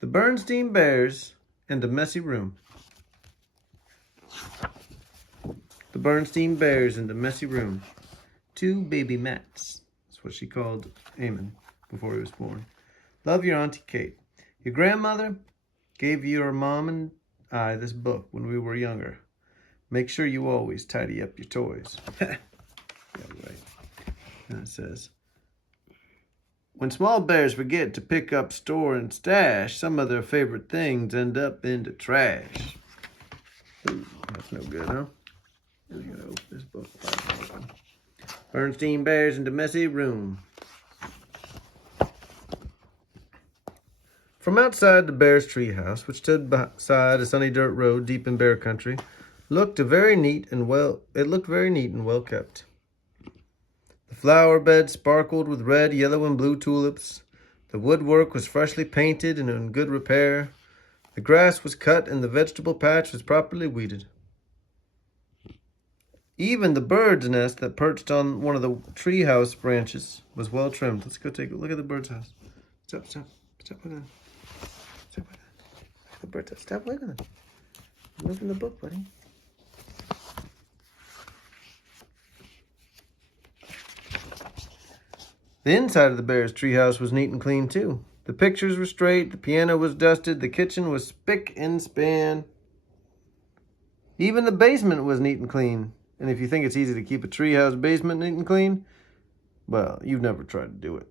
The Bernstein Bears and a Messy Room. The Bernstein Bears and a Messy Room. Two baby Matts. That's what she called Eamon before he was born. Love, your Auntie Kate. Your grandmother gave your mom and I this book when we were younger. Make sure you always tidy up your toys. Yeah, right. And it says, when small bears forget to pick up, store, and stash, some of their favorite things end up in the trash. Ooh, that's no good, huh? I'm gonna open this book. Bernstein Bears in the Messy Room. From outside the bear's treehouse, which stood beside a sunny dirt road deep in bear country, looked very neat and well kept. The flower bed sparkled with red, yellow, and blue tulips. The woodwork was freshly painted and in good repair. The grass was cut and the vegetable patch was properly weeded. Even the bird's nest that perched on one of the treehouse branches was well trimmed. Let's go take a look at the bird's house. Stop looking at it. Stop looking at the bird's house. Stop looking at it. Look in the book, buddy. The inside of the bear's treehouse was neat and clean, too. The pictures were straight, the piano was dusted, the kitchen was spick and span. Even the basement was neat and clean. And if you think it's easy to keep a treehouse basement neat and clean, well, you've never tried to do it.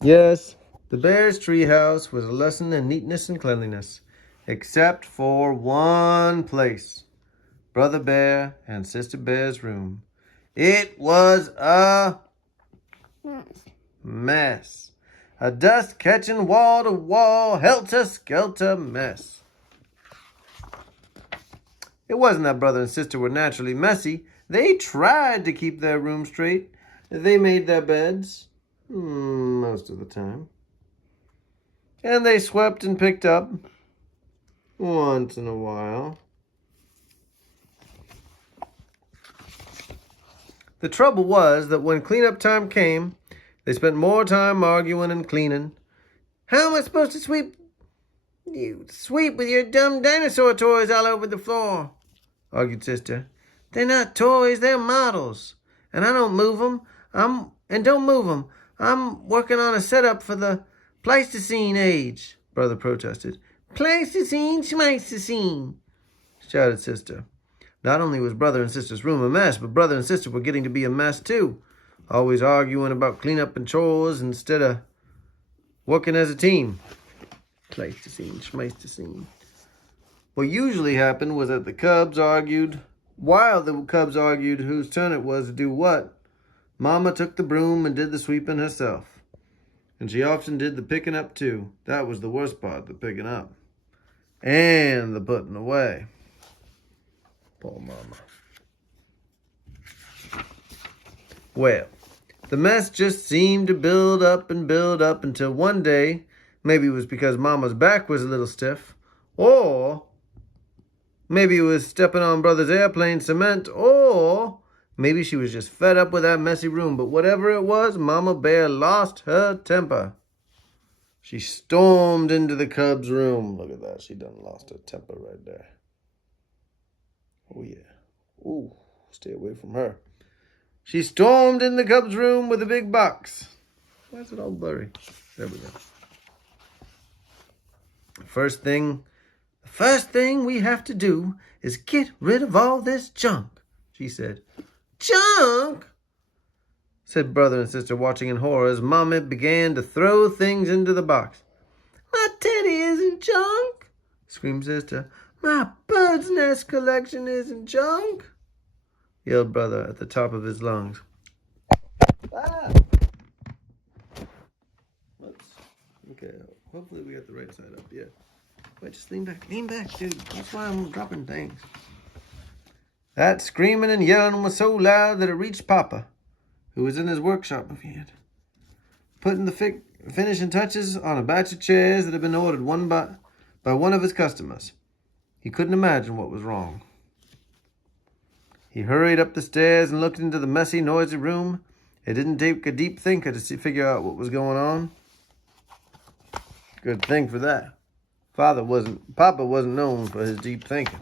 Yes, the bear's treehouse was a lesson in neatness and cleanliness, except for one place, Brother Bear and Sister Bear's room. It was a mess. A dust-catching wall-to-wall, helter-skelter mess. It wasn't that brother and sister were naturally messy. They tried to keep their room straight. They made their beds, most of the time. And they swept and picked up once in a while. The trouble was that when cleanup time came, they spent more time arguing and cleaning. How am I supposed to sweep? You sweep with your dumb dinosaur toys all over the floor, argued Sister. They're not toys, they're models. And I don't move them. Don't move them. I'm working on a setup for the Pleistocene age, Brother protested. Pleistocene, schmeistocene, shouted Sister. Not only was Brother and Sister's room a mess, but Brother and Sister were getting to be a mess too. Always arguing about cleanup and chores instead of working as a team. Pleistocene, schmeistocene. What usually happened was that the cubs argued. While the cubs argued whose turn it was to do what, Mama took the broom and did the sweeping herself. And she often did the picking up too. That was the worst part, the picking up. And the putting away. Poor Mama. Well, the mess just seemed to build up until one day, maybe it was because Mama's back was a little stiff, or maybe it was stepping on Brother's airplane cement, or maybe she was just fed up with that messy room. But whatever it was, Mama Bear lost her temper. She stormed into the cub's room. Look at that. She done lost her temper right there. Oh, yeah. Ooh, stay away from her. She stormed in the cub's room with a big box. Why is it all blurry? There we go. The first thing we have to do is get rid of all this junk, she said. Junk? Said Brother and Sister, watching in horror as Mama began to throw things into the box. My teddy isn't junk, screamed Sister. My bird's nest collection isn't junk, yelled Brother at the top of his lungs. Ah! Whoops. Okay, hopefully we got the right side up. Yeah. Wait, just lean back, dude. That's why I'm dropping things. That screaming and yelling was so loud that it reached Papa, who was in his workshop overhead, putting the finishing touches on a batch of chairs that had been ordered by one of his customers. He couldn't imagine what was wrong. He hurried up the stairs and looked into the messy, noisy room. It didn't take a deep thinker to figure out what was going on. Good thing for that. Papa wasn't known for his deep thinking.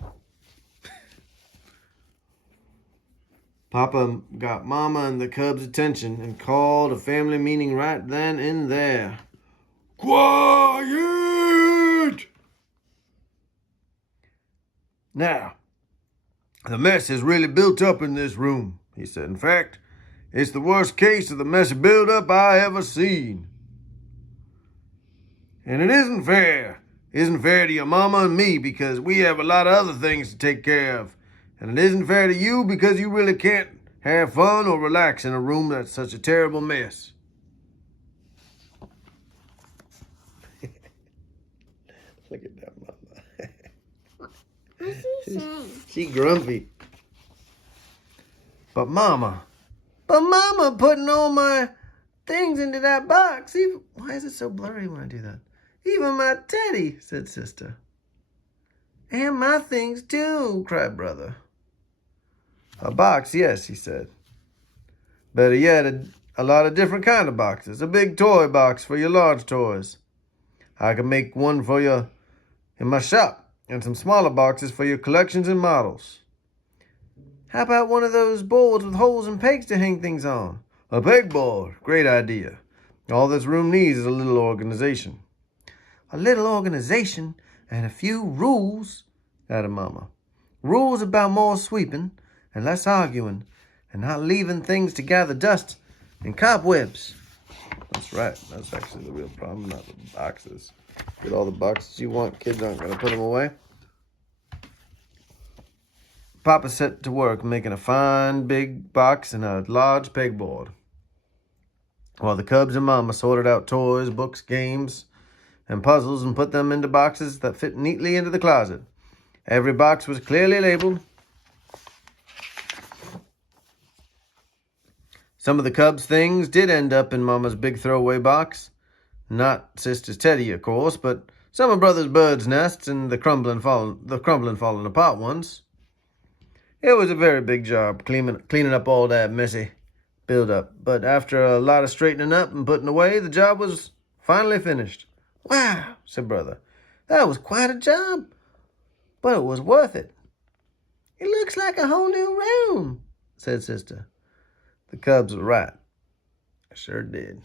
Papa got Mama and the cubs' attention and called a family meeting right then and there. Quiet! Now, the mess has really built up in this room, he said. In fact, it's the worst case of the messy build-up I ever seen. And it isn't fair. It isn't fair to your mama and me because we have a lot of other things to take care of. And it isn't fair to you because you really can't have fun or relax in a room that's such a terrible mess. Look at that mama. What's she saying? She grumpy. But mama putting all my things into that box. Why is it so blurry when I do that? Even my teddy, said sister. And my things too, cried brother. A box, yes, he said. Better yet, a lot of different kind of boxes. A big toy box for your large toys. I can make one for you in my shop, and some smaller boxes for your collections and models. How about one of those boards with holes and pegs to hang things on? A pegboard, great idea. All this room needs is a little organization. A little organization and a few rules, added Mama. Rules about more sweeping and less arguing and not leaving things to gather dust and cobwebs. That's right. That's actually the real problem, not the boxes. Get all the boxes you want. Kids aren't going to put them away. Papa set to work making a fine big box and a large pegboard, while the cubs and Mama sorted out toys, books, games, and puzzles and put them into boxes that fit neatly into the closet. Every box was clearly labeled. Some of the cubs' things did end up in Mama's big throwaway box. Not Sister's teddy, of course, but some of Brother's bird's nests and the crumbling falling apart ones. It was a very big job cleaning up all that messy build-up, but after a lot of straightening up and putting away, the job was finally finished. Wow, said Brother. That was quite a job, but it was worth it. It looks like a whole new room, said Sister. The cubs were right. I sure did.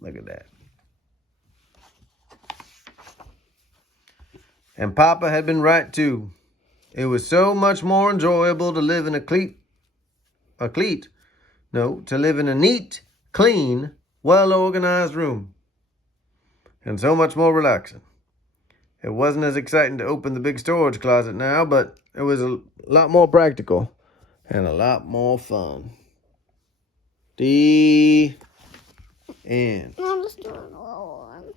Look at that. And Papa had been right, too. It was so much more enjoyable to live in to live in a neat, clean, well-organized room. And so much more relaxing. It wasn't as exciting to open the big storage closet now, but it was a lot more practical and a lot more fun. The end. I'm just doing a little one.